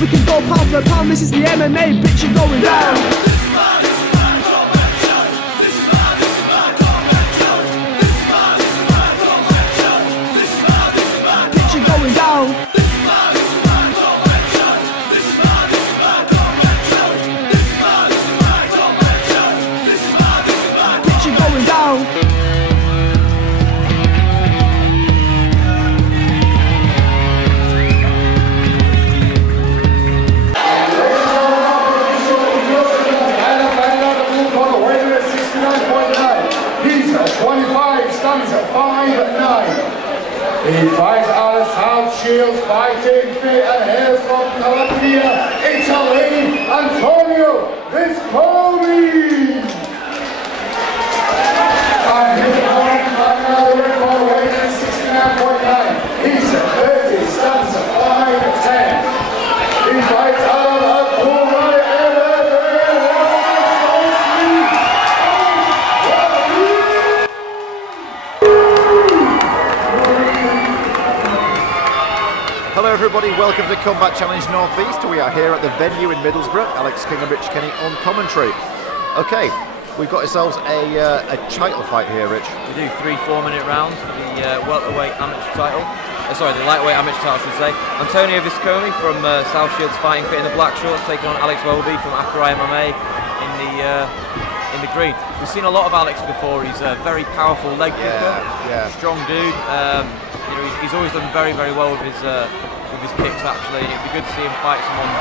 We can go pound for pound, this is the MMA, picture going down. Going down. Picture going down. He's at 25, stands at 5'9". He fights out of South Shields, fighting fit and hails from Calabria, Italy, Anotonio Viscomi. And his opponent, fighting out of the record, weighing at 69.9. He's at 30, stands at 5'10". He fights out of Hello everybody, welcome to Combat Challenge North East. We are here at the venue in Middlesbrough. Alex King and Rich Kenny on commentary. Okay, we've got ourselves a title fight here, Rich. We do 3 4-minute rounds for the welterweight amateur title. Sorry, the lightweight amateur title, I should say. Anotonio Viscomi from South Shields fighting fit in the black shorts, taking on Alex Welby from Accra MMA in the green. We've seen a lot of Alex before. He's a very powerful leg kicker, strong dude. You know, he's always done very, very well with his kicks actually. And it'd be good to see him fight someone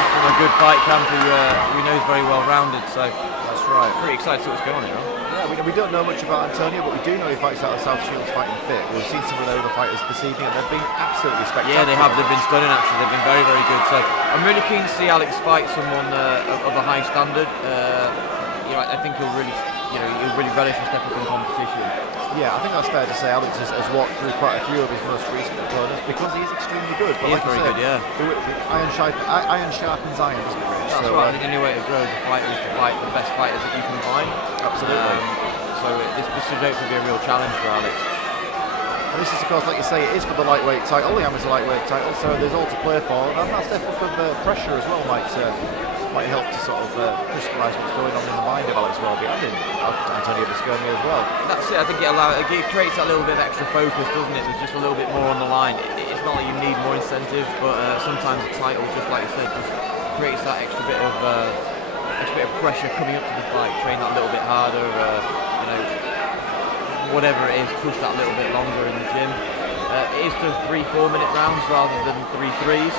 from a good fight camp who knows very well rounded. So that's right. Pretty excited to see what's going on here. Yeah, we don't know much about Antonio, but we do know he fights out of South Shields fighting fit. We've seen some of the other fighters this evening, and they've been absolutely spectacular. Yeah, they have. They've been stunning actually. They've been very, very good. So I'm really keen to see Alex fight someone of a high standard. You know, I think he'll really relish a step up in competition. Yeah, I think that's fair to say. Alex has walked through quite a few of his most recent opponents because he is extremely good. But he is very good, yeah. Iron sharpens iron, doesn't it, Rich? That's right. I think the only way to grow as a fighter is to fight the best fighters that you can find. Absolutely. So this should hopefully be a real challenge for Alex. And this is, of course, like you say, it is for the lightweight title, the amateur lightweight title, so there's all to play for. And that step up of pressure as well might help to sort of crystallise what's going on in the mind of Alex Welby and in Anotonio Viscomi as well. That's it. I think it creates that little bit of extra focus, doesn't it? There's just a little bit more on the line. It's not like you need more incentive, but sometimes a title, just like you said, just creates that extra bit of pressure coming up to the fight. Train that little bit harder, you know, whatever it is, push that little bit longer in the gym. It is to 3 4-minute rounds rather than 3 3s.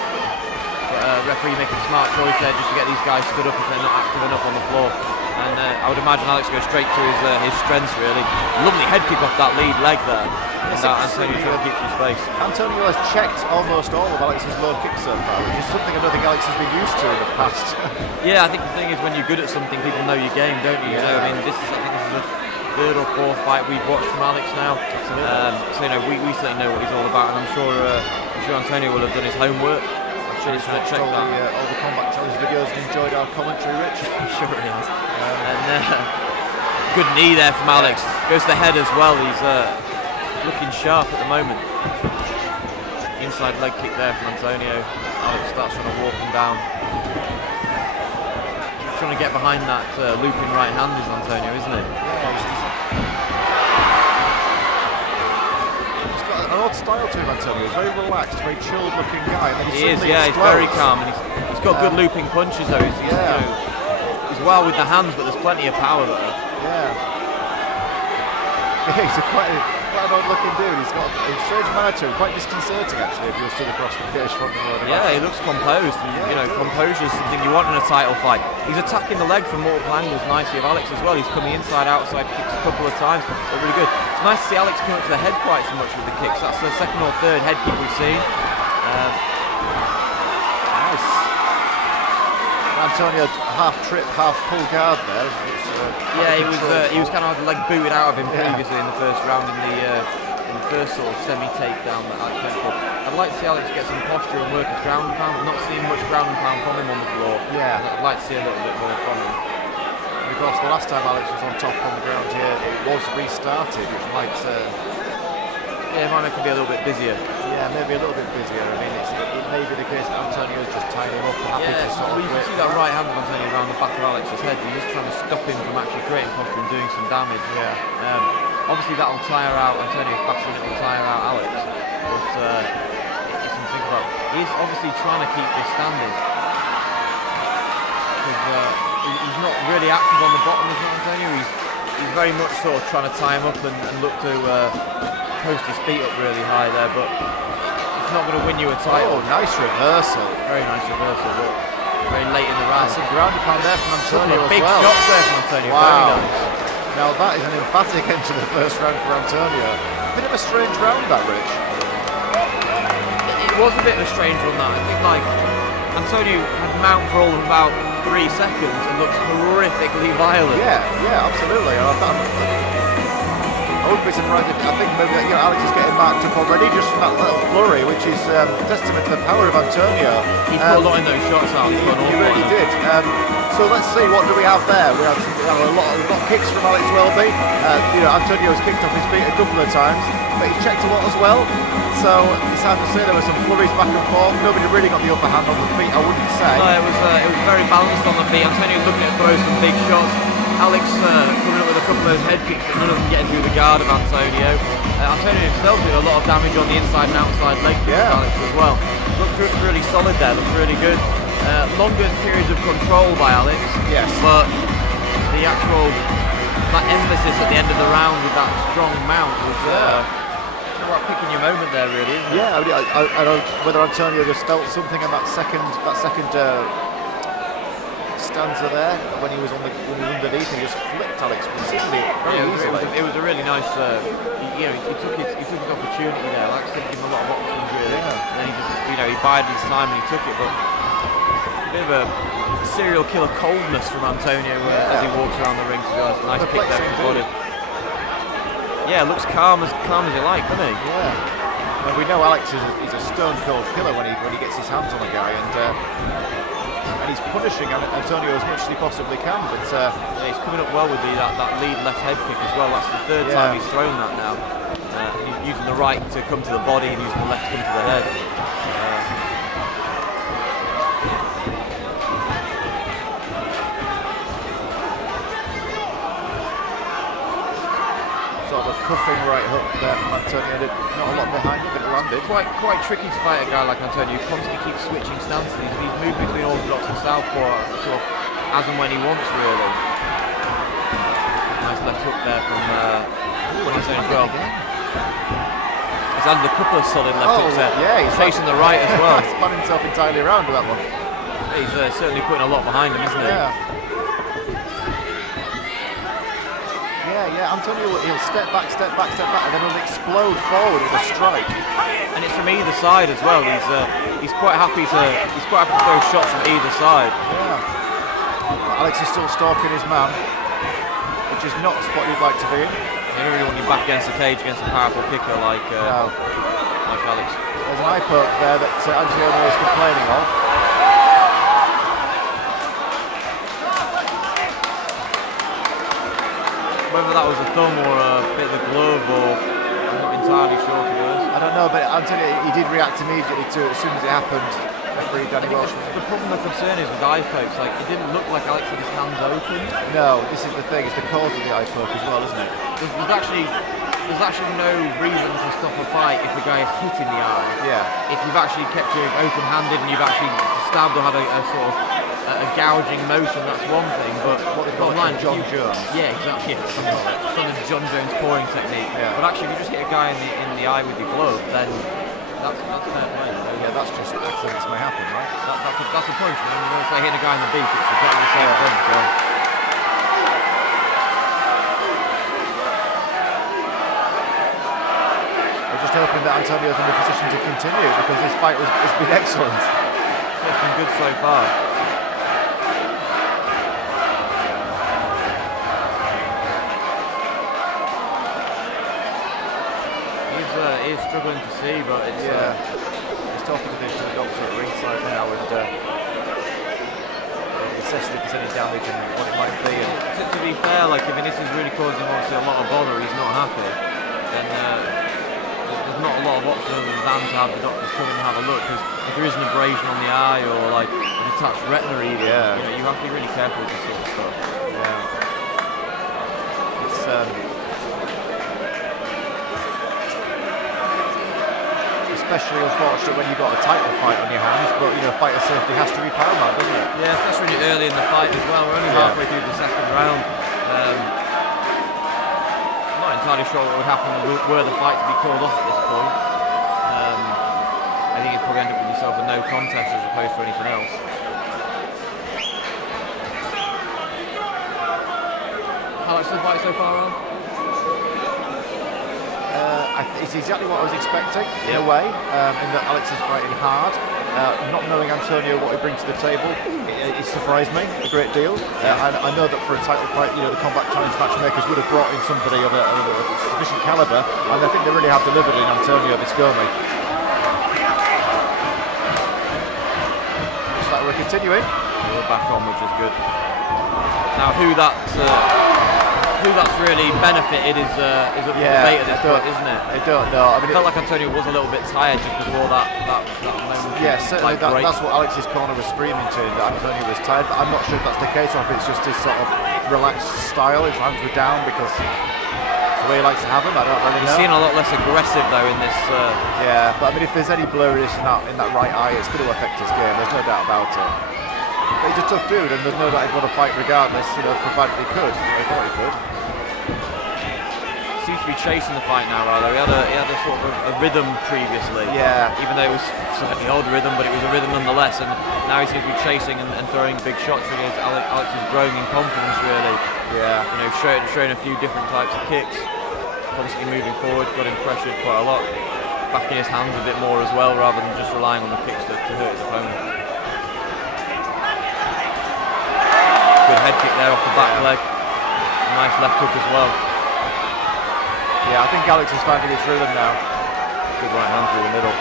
But referee making a smart choice there just to get these guys stood up if they're not active enough on the floor. And I would imagine Alex goes straight to his strengths really. Lovely head kick off that lead leg there. And Antonio trying to keep some space. Antonio has checked almost all of Alex's low kicks so far, which is something I don't think Alex has been used to in the past. Yeah, I think the thing is when you're good at something, people know your game, don't you? Yeah. You know, I mean, I think this is the 3rd or 4th fight we've watched from Alex now. So you know, we certainly know what he's all about, and I'm sure Antonio will have done his homework. I'm sure he's checked all the Combat Challenge videos and enjoyed our commentary, Rich. I'm sure he has. And good knee there from Alex. Goes to the head as well. He's looking sharp at the moment. Inside leg kick there from Antonio. Alex starts trying to walk him down. Trying to get behind that looping right hand is Antonio, isn't he? He's got an odd style to him, Antonio. He's very relaxed, very chilled looking guy. And then he is, yeah, he's very calm. And he's got good looping punches though. He's well with the hands, but there's plenty of power there. Yeah. He's quite an odd looking dude. He's got a strange manner to him, quite disconcerting actually if you're stood across the cage front of the road. Yeah, he looks composed, and you know, composure is something you want in a title fight. He's attacking the leg from multiple angles nicely of Alex as well. He's coming inside, outside kicks a couple of times, but really good. It's nice to see Alex come up to the head quite so much with the kicks. That's the 2nd or 3rd head kick we've seen. Nice. Antonio half trip, half pull guard there. Yeah, he was kind of had the leg booted out of him previously in the first round in the first sort of semi-takedown that Alex went for. I'd like to see Alex get some posture and work his ground and pound. I've not seen much ground and pound from him on the floor. Yeah. I'd like to see a little bit more from him. Of course, the last time Alex was on top on the ground here, it was restarted, which might... yeah, it might make him be a little bit busier. Yeah, maybe a little bit busier. I mean, it may be the happy to sort of... You can see that right hand of Antonio around the back of Alex's head. He's just trying to stop him from actually creating posture and doing some damage. Yeah. Obviously that'll tire out Antonio faster than it will tire out Alex. But it's something to think about. He's obviously trying to keep this standing. Because he's not really active on the bottom, isn't Antonio? He's very much sort of trying to tie him up and look to post his feet up really high there, but it's not going to win you a title. Oh, nice reversal. Very nice reversal, but very late in the round. That's a ground pound there from Antonio as big well. shots there from Antonio. Wow. Very nice. Now that is an emphatic end to the first round for Antonio. Bit of a strange round that, Rich. It was a bit of a strange one, that. I think like Antonio had mount for all of about 3 seconds and looks horrifically violent. Yeah, absolutely. I wouldn't be surprised if I think maybe Alex is getting marked up already just from that little flurry, which is testament to the power of Antonio. He put a lot in those shots, Alex. He really did. So let's see, what do we have there? We have a lot of kicks from Alex Welby. Antonio's kicked off his feet a couple of times, but he's checked a lot as well. So it's hard to say, there were some flurries back and forth. Nobody really got the upper hand on the feet, I wouldn't say. No, it was very balanced on the feet. Antonio looking to throw some big shots. Alex coming up with a couple of those head kicks, but none of them getting through the guard of Antonio. Antonio himself did a lot of damage on the inside and outside leg kicks of Alex as well. Looked really solid there, looked really good. Longer periods of control by Alex, yes, but the actual emphasis at the end of the round with that strong mount was about picking your moment there, really, isn't it? Yeah, I don't know whether Antonio just felt something in that second stanza there when he was underneath. He just flipped Alex very easily. It was a really nice. He took his opportunity there. Alex didn't give him a lot of options really, and then he just he bided his time and he took it. But a bit of a serial killer coldness from Antonio as he walks around the ring. To be honest, nice kick there from the body. Yeah, looks calm as you like, doesn't he? Yeah. And we know Alex is a stone cold killer when he gets his hands on a guy, and he's punishing Antonio as much as he possibly can. But he's coming up well with that lead left head kick as well. That's the third time he's thrown that now. He's using the right to come to the body and using the left to come to the head. Sort of a cuffing right hook there from Antonio. Not a lot behind it, but it landed. Quite tricky to fight a guy like Antonio, who constantly keeps switching stances. He's moving between orthodox and southpaw sort of as and when he wants, really. Nice left hook there from Antonio as well. He's added a couple of solid left hooks there. Yeah, he's chasing the right as well. He's spun himself entirely around with that one. He's certainly putting a lot behind him, isn't he? Yeah, Antonio, he'll step back, and then he'll explode forward with a strike. And it's from either side as well. He's quite happy to throw shots from either side. Yeah. Alex is still stalking his man, which is not the spot you'd like to be in. You don't really want your back against the cage against a powerful kicker like Alex. There's an eye poke there that Antonio is complaining of. Whether that was a thumb or a bit of the glove, or I'm not entirely sure, to be honest. I don't know, but Antonio, he did react immediately to it as soon as it happened. Referee Danny Welsh. The problem, the concern is with eye pokes, like it didn't look like Alex had his hands open. No, this is the thing, it's the cause of the eye poke as well, isn't it? There's actually no reason to stop a fight if the guy is hitting the eye. Yeah. If you've actually kept it open-handed and you've actually stabbed or had a sort of a gouging motion, that's one thing, but what they call John Jones. Yeah, exactly. It's kind of John Jones pouring technique. Yeah. But actually, if you just hit a guy in the eye with your glove, then that's fair play. Yeah, that's just accidents may happen, right? That's the point. I mean, when say hitting a guy in the beak, it's exactly the same thing. So. We're just hoping that Antonio's in a position to continue, because this fight has been excellent. It's been good so far. He's struggling to see, but it's he's talking to the doctor at ringside now, and assessing if there's any damage and what it might be. And to be fair, like if this is really causing obviously a lot of bother, he's not happy, then there's not a lot of options other than to have the doctors come in and have a look, because if there is an abrasion on the eye or like a detached retina even, you know, you have to be really careful with this sort of stuff. Yeah. It's especially unfortunate when you've got a title fight on your hands, but you know, fighter safety has to be paramount, doesn't it? Yeah, especially really early in the fight as well. We're only halfway through the second round. I'm not entirely sure what would happen were the fight to be called off at this point. I think you'd probably end up with yourself a no contest as opposed to anything else. How much the fight so far on? It's exactly what I was expecting in a way, in that Alex is fighting hard. Not knowing Antonio what he brings to the table, it surprised me a great deal. I know that for a title fight, you know, the Combat Challenge matchmakers would have brought in somebody of a sufficient calibre, and I think they really have delivered in Anotonio Viscomi. Looks like we're continuing. We're back on, which is good. Now, who that's really benefited is up for debate at this point, isn't it? I don't know. I mean, it felt like Antonio was a little bit tired just before that moment. Yeah, certainly that's what Alex's corner was screaming to, that Antonio was tired. But I'm not sure if that's the case or if it's just his sort of relaxed style. His hands were down because it's the way he likes to have them. I don't really know. He's seen a lot less aggressive though in this. Yeah, but I mean, if there's any blurriness in that right eye, it's going to affect his game. There's no doubt about it. But he's a tough dude, and there's no doubt he'd want to fight regardless, you know, provided he could. Or he thought he could. Seems to be chasing the fight now, rather. He had a sort of a rhythm previously. Yeah. Even though it was slightly odd rhythm, but it was a rhythm nonetheless. And now he seems to be chasing and throwing big shots against Alex is growing in confidence, really. Yeah. You know, showing a few different types of kicks. Constantly moving forward, got him pressured quite a lot. Backing his hands a bit more as well, rather than just relying on the kicks to hurt his opponent. Good head kick there off the back leg. Nice left hook as well. Yeah, I think Alex is finding his rhythm now. Good right hand through the middle.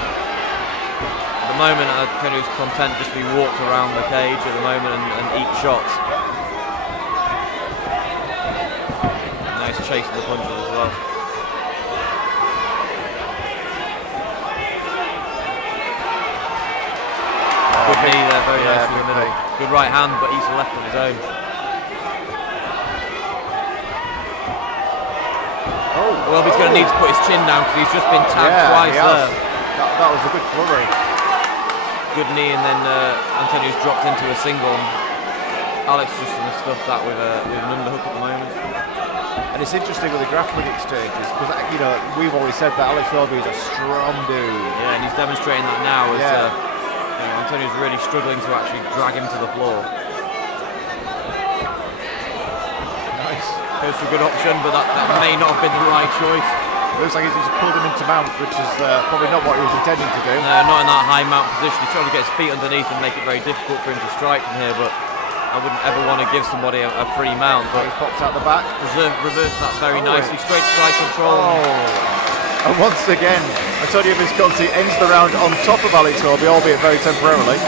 At the moment, Antonio's content just to be walked around the cage at the moment and eat shots. Nice chase of the punches as well. Good knee there, very nice in the middle. Good right hand, but eats the left on his own. Welby's going to need to put his chin down because he's just been tagged twice there. That was a good flurry. Good knee, and then Antonio's dropped into a single. Alex just going to stuff that with an underhook at the moment. And it's interesting with the grappling exchanges because, you know, we've always said that Alex Welby is a strong dude. Yeah, and he's demonstrating that now as you know, Antonio's really struggling to actually drag him to the floor. Goes for a good option, but that may not have been the right choice. Looks like he's just pulled him into mount, which is probably not what he was intending to do. No, not in that high mount position. He's trying to get his feet underneath and make it very difficult for him to strike from here, but I wouldn't ever want to give somebody a free mount. But he pops out the back. Reverse that very nicely. Straight strike control. And once again, Anotonio Viscomi ends the round on top of Alex Welby, albeit very temporarily.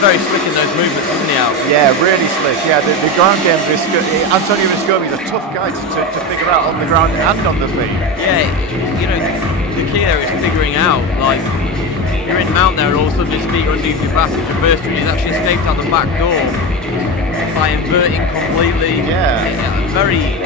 Very slick in those movements, isn't he, Al? Yeah, really slick. Yeah, the ground game, Anotonio Viscomi is a tough guy to figure out on the ground and on the feet. Yeah, you know, the key there is figuring out, like, you're in mount there and all of a sudden his feet are underneath your back and reversed, and he's actually escaped out the back door by inverting completely. Yeah. Very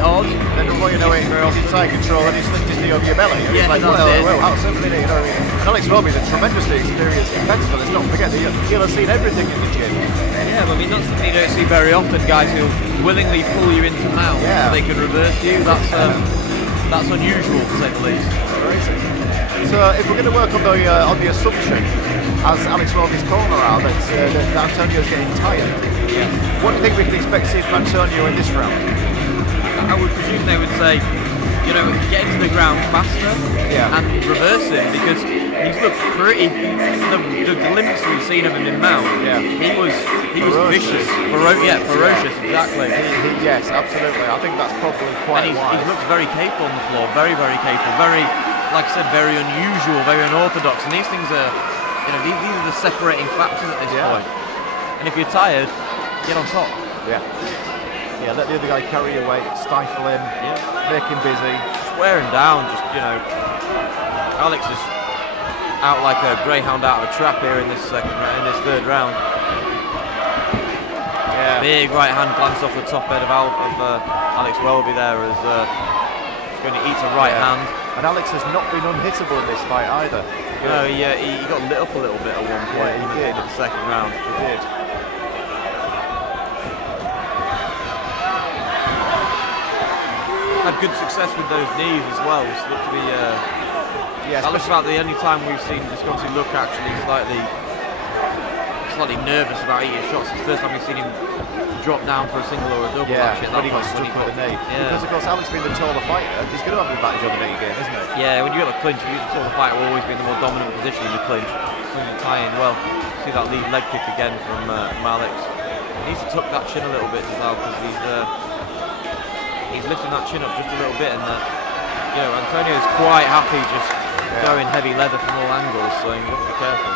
odd. Then before you know it, he's inside control and he's slipped his knee over your belly. And yeah, it's like, well, how simple, you know. And Alex Welby is a tremendously experienced competitor. Let's not forget that he'll have seen everything in the gym. Yeah, but I mean, that's something you don't see very often, guys who willingly pull you into mount so they can reverse you. That's unusual, to say the least. Crazy. So if we're going to work on the assumption, as Alex Welby's calling around, that Antonio's getting tired, what do you think we can expect to see from Antonio in this round? I would presume they would say, you know, get into the ground faster and reverse him, because he's looked pretty. The glimpse we've seen of him in mount, he was vicious, ferocious, exactly. Yes, absolutely. I think that's probably quite. And he looks very capable on the floor, very capable, very, like I said, very unusual, very unorthodox. And these things are, you know, these are the separating factors at this point. And if you're tired, get on top. Yeah, Yeah, let the other guy carry your weight, stifle him, make him busy. Just wear him down, just, you know. Alex is out like a greyhound out of a trap here in this third round. Yeah. Big right hand glance off the top head of Alex Welby there as he's going to eat a right hand. And Alex has not been unhittable in this fight either. No, he got lit up a little bit at one point he did. in the second round. He did. Had good success with those knees as well. It's looked to be. That looks about the only time we've seen Visconti look actually slightly nervous about eating shots. It's the first time we've seen him drop down for a single or a double. Actually, when he got stuck with the knee. Yeah. Because of course Alex being the taller fighter, he's going to have the advantage on the knee game, isn't he? Yeah, when you got the clinch, the taller fighter will always be in the more dominant position in the clinch. When you tie in well, see that lead leg kick again from Alex. He needs to tuck that chin a little bit as well because he's lifting that chin up just a little bit, and you know, Antonio's quite happy just throwing heavy leather from all angles, so you have to be careful.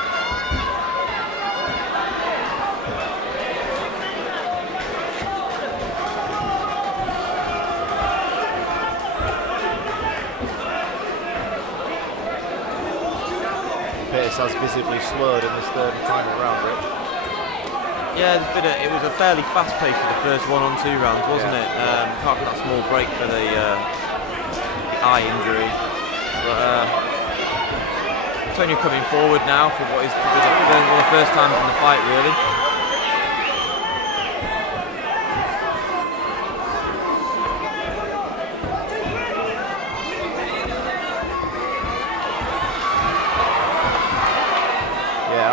Pace has visibly slowed in this third and final round, Rich. Yeah, it was a fairly fast pace for the first 1 on 2 rounds, wasn't it? Apart from that small break for the eye injury. But Antonio coming forward now for what is probably one of the first times in the fight, really.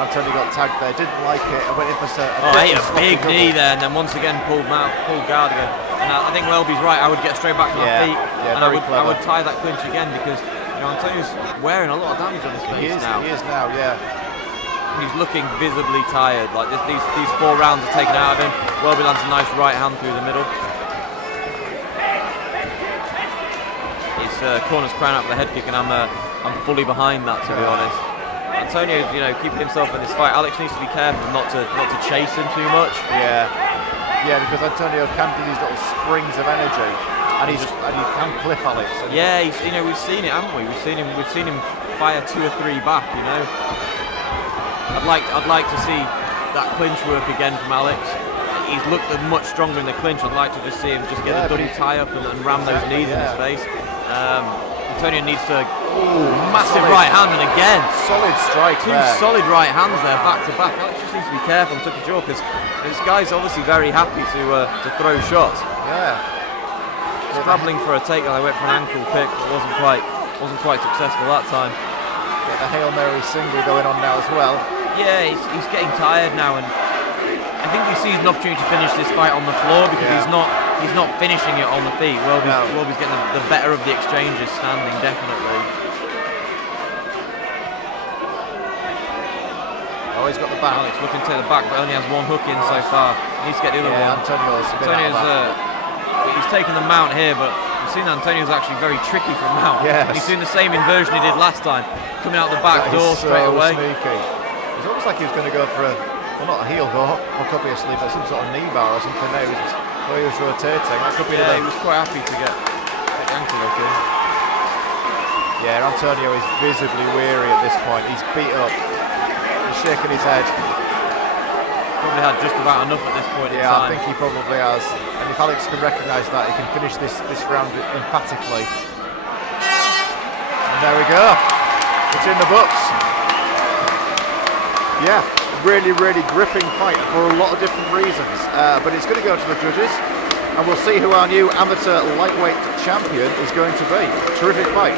Antonio got tagged there, didn't like it. I went in for ate a big knee there, and then once again pulled guard again. And I think Welby's right. I would get straight back to my feet, and I would tie that clinch again because you know Antonio's wearing a lot of damage on his face now. He is now, yeah. He's looking visibly tired. Like these 4 rounds are taken out of him. Welby lands a nice right hand through the middle. His corner's crying out for the head kick, and I'm fully behind that, to be honest. Antonio's, you know, keeping himself in this fight. Alex needs to be careful not to chase him too much. Yeah, because Antonio can do these little springs of energy, and he can clip Alex. Yeah, you know, we've seen it, haven't we? We've seen him fire 2 or 3 back. You know, I'd like to see that clinch work again from Alex. He's looked much stronger in the clinch. I'd like to just see him just get the double tie up and ram those knees in his face. Antonio needs to massive right hand, and again solid strike. 2 solid right hands there, back to back. Alex just needs to be careful and took a jaw because this guy's obviously very happy to throw shots. Yeah. Scrabbling for a takedown. I went for an ankle pick, but wasn't quite successful that time. Get the Hail Mary single going on now as well. Yeah, he's getting tired now, and I think he sees an opportunity to finish this fight on the floor because he's not finishing it on the feet. Welby's getting the better of the exchanges standing, definitely. Oh, he's got the back. Alex looking to the back, but only has 1 hook in so far. He needs to get the other one. Antonio's he's taken the mount here, but we've seen Antonio's actually very tricky from mount. Yes. He's doing the same inversion he did last time, coming out the back door straight away. Sneaky. It's almost like he was going to go for well, not a heel hook obviously, but some sort of knee bar or something there. He was rotating. That could be he was quite happy to get the ankle hook in. Yeah, Antonio is visibly weary at this point. He's beat up. He's shaking his head. Probably had just about enough at this point in time. Yeah, I think he probably has. And if Alex can recognise that, he can finish this round emphatically. And there we go. It's in the books. Yeah, really gripping fight for a lot of different reasons. But it's going to go to the judges, and we'll see who our new amateur lightweight champion is going to be. Terrific fight.